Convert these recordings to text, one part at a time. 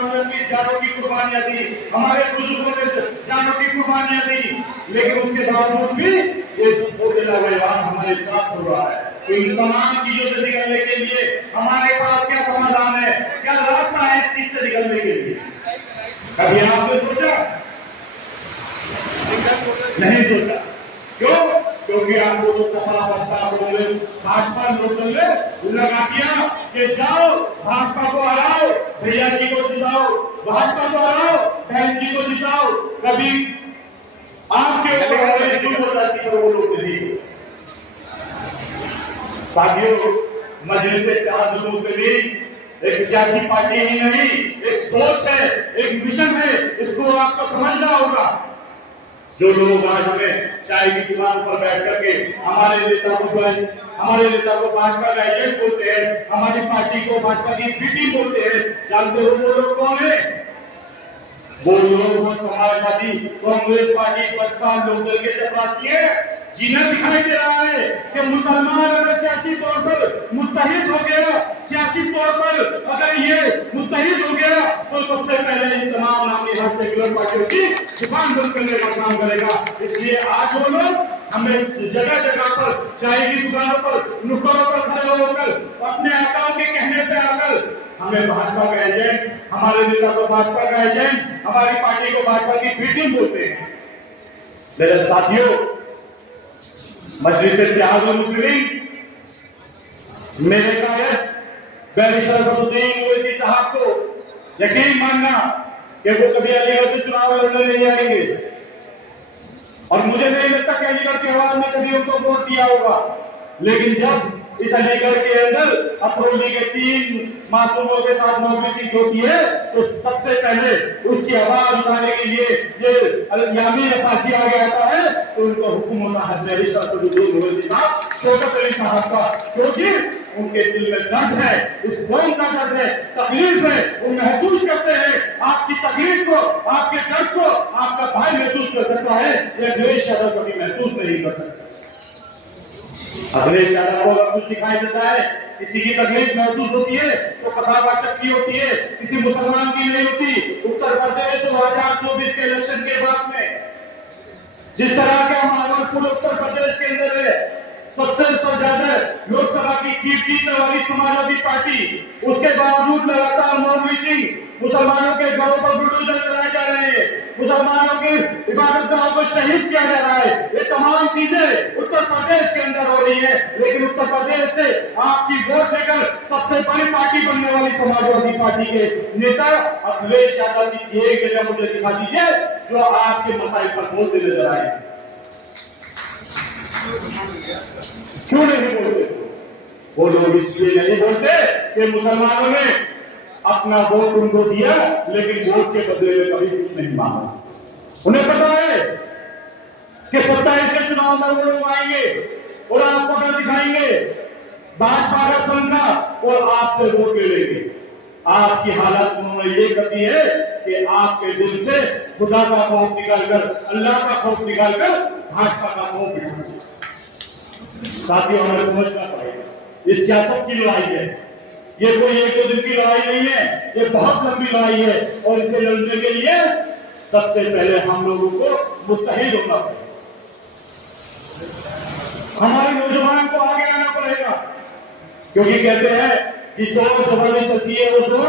जवानों की जानों की कुर्बानियां दी, हमारे बुजुर्गों ने जानों की कुर्बानियां दी, लेकिन उसके बावजूद भी ये सोचेला व्यवहार हमारे साथ हो रहा है। तो इन तमाम चीजों से निकलने के लिए हमारे पास क्या समाधान है, क्या रास्ता है इस चीज से निकलने के लिए? कभी आपने सोचा? नहीं सोचा। क्यों? क्योंकि आपको तो सपा बसपा बोले, भाजपा लोग लगा दिया कि जाओ भाजपा को हराओ, भैया जी को जिताओ, भाजपा को हराओ, बहन जी को जिताओ। कभी आपके ऊपर क्यों हो जाती है वो लोग नहीं। साथियों, मजलिस इत्तेहाद के लिए एक सियासी पार्टी ही नहीं, एक सोच है, एक मिशन है, इसको आपको समझना होगा। जो लोग आज हमें चाय की दुकान पर बैठ करके हमारे नेता को भाजपा का एजेंट बोलते हैं, हमारी पार्टी को भाजपा की पीटी बोलते हैं, जानते हो वो लोग कौन है? वो लोग समाजवादी, कांग्रेस पार्टी, बसपा, लोकदल के चपरासी है। जिन्हें दिखाई दे रहा है कि मुसलमान अगर सियासी तौर पर मुत्तहिद हो गया, सियासी तौर पर अगर ये मुत्तहिद हो गया तो सबसे पहले इन तमाम नामी हर सेक्युलर पार्टियों की दुकान बंद करने का काम करेगा। इसलिए आज वो लोग हमें जगह जगह पर चाय की दुकानों पर, नुक्कड़ों पर खड़े होकर अपने आकाओं के कहने पे आकर हमें भाजपा का एजेंट, हमारे नेता को भाजपा का एजेंट, हमारी पार्टी को भाजपा की पीटी बोलते हैं। मेरे साथियों, मजलिस इत्तेहाद मुस्लिमीन मेरे कायद बैरिस्टर फखरुद्दीन ओवैसी साहब को यकीन मानना कि वो कभी अलीगढ़ से चुनाव लड़ने नहीं आएंगे, और मुझे नहीं लगता कि अलीगढ़ के आवाज में कभी उनको वोट दिया होगा। लेकिन जब इस अलीगढ़ के अंदर अफरोजी के 3 मासूमों के साथ मौजूदगी होती है तो सबसे पहले उसकी आवाज उठाने के लिए ये यामी असासी आगे आता है तो उनको हुक्म होता है बैरिस्टर फखरुद्दीन ओवैसी साहब, शौकत अली साहब का, क्योंकि उनके दिल में दर्द है, उस कौम का दर्द है, तकलीफ है, वो महसूस करते हैं आपकी तकलीफ को, आपके दर्द को आपका भाई महसूस कर सकता है, यह अखिलेश यादव कभी महसूस नहीं कर सकता। अखिलेश यादव को अगर कुछ दिखाई देता है, किसी की तकलीफ महसूस होती है तो कथावा चक्की होती है, किसी मुसलमान की नहीं होती। उत्तर प्रदेश 2024 के इलेक्शन के बाद में जिस तरह का माहौल पूरे उत्तर प्रदेश के अंदर है, 70 से ज्यादा लोकसभा की सीट जीतने वाली समाजवादी पार्टी, उसके बावजूद लगातार मॉब लिंचिंग, मुसलमानों के घरों पर बुलडोजर चलाए जा रहे हैं, मुसलमानों की इबादतगाहों को शहीद किया जा रहा है। ये तमाम चीजें उत्तर प्रदेश के अंदर हो रही है, लेकिन उत्तर प्रदेश से आपकी वोट लेकर सबसे बड़ी पार्टी बनने वाली समाजवादी पार्टी के नेता अखिलेश यादव की एक जगह मुझे दिखा दीजिए जो आपके मसाइल पर बोलते नजर आए। क्यों नहीं बोलते? वो लोग इसलिए नहीं बोलते कि मुसलमानों ने अपना वोट उनको दिया लेकिन वोट के बदले में कभी कुछ नहीं मांगा। उन्हें पता है कि 27 के चुनाव में वो लोग आएंगे और आपको डर दिखाएंगे, भाजपा का संघा, और आपसे वोट ले लेंगे। आपकी हालत उन्होंने ये कर दी है कि आपके दिल से खुदा का खौफ निकालकर, अल्लाह का खौफ निकालकर भाजपा का खौफ निकाल। साथियों, हमें समझना पड़ेगा ये सियासत की लड़ाई है, ये कोई एक दो दिन की लड़ाई नहीं है, ये बहुत लंबी लड़ाई है, और इसे लड़ने के लिए सबसे पहले हम लोगों को मुत्तहिद होना पड़ेगा। हमारे नौजवान को आगे आना पड़ेगा, क्योंकि कहते हैं कि शोर जमाने चलती है वो शोर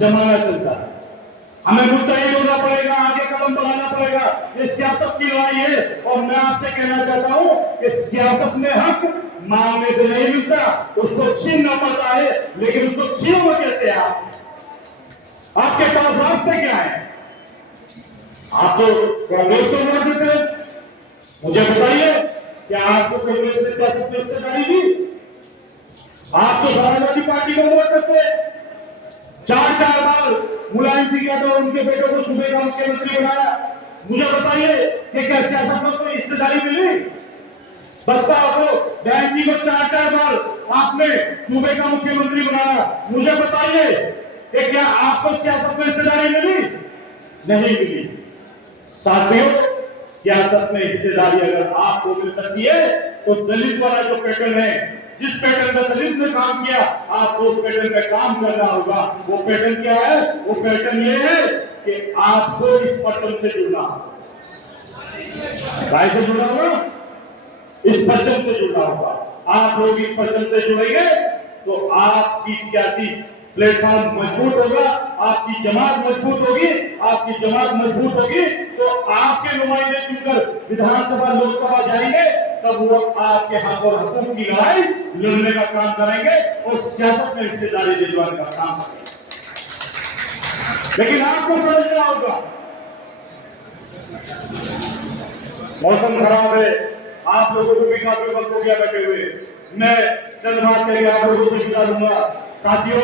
जमाना चलता है। हमें मुत्तहिद होना पड़ेगा, आगे कदम बढ़ाना पड़ेगा। ये सियासत की लड़ाई है, और मैं आपसे कहना चाहता हूं कि सियासत में हक मांगने से नहीं मिलता, उसको छीनना पड़ता है, लेकिन उसको छीनोगे कैसे? आपके पास रास्ते क्या है? आप तो कांग्रेस को वोट देते हैं, मुझे बताइए क्या आपको कांग्रेस ने सियासत में हिस्सेदारी दी? आप तो समाजवादी पार्टी को वोट करते हैं, 4 बार मुलायम सिंह यादव और उनके बेटे को सूबे का मुख्यमंत्री बनाया। मुझे बताइए कि क्या सियासत में कोई हिस्सेदारी मिली? बसपा को, बहन जी को 4 बार आपने सूबे का मुख्यमंत्री बनाया। मुझे बताइए कि क्या आपको सियासत में हिस्सेदारी मिली? नहीं मिली। साथियों, सियासत में हिस्सेदारी अगर आपको मिल सकती है तो दलित वाला जो पैटर्न है, जिस पैटर्न में दलित ने काम किया, आपको उस पैटर्न पे काम करना होगा। वो पैटर्न क्या है? वो पैटर्न ये है कि आपको इस पटन से जुड़ना, काय से जुड़ना होगा? इस पटन से जुड़ना होगा। आप लोग इस पटन से जुड़ेंगे तो आपकी सियासी प्लेटफॉर्म मजबूत होगा, आपकी जमात मजबूत होगी। आपकी जमात मजबूत होगी तो आपके नुमाइंदे चुनकर विधानसभा लोकसभा जाएंगे, तब वो आपके हक और हकूक की लड़ाई लड़ने का काम करेंगे और सियासत में हिस्सेदारी दिलवाने का काम करेंगे। लेकिन आपको समझना होगा, मौसम खराब है, आप लोगों को भी काफी वक्त हो गया बैठे हुए। मैं चंद बात करके आप लोगों से विदा लूंगा। साथियों,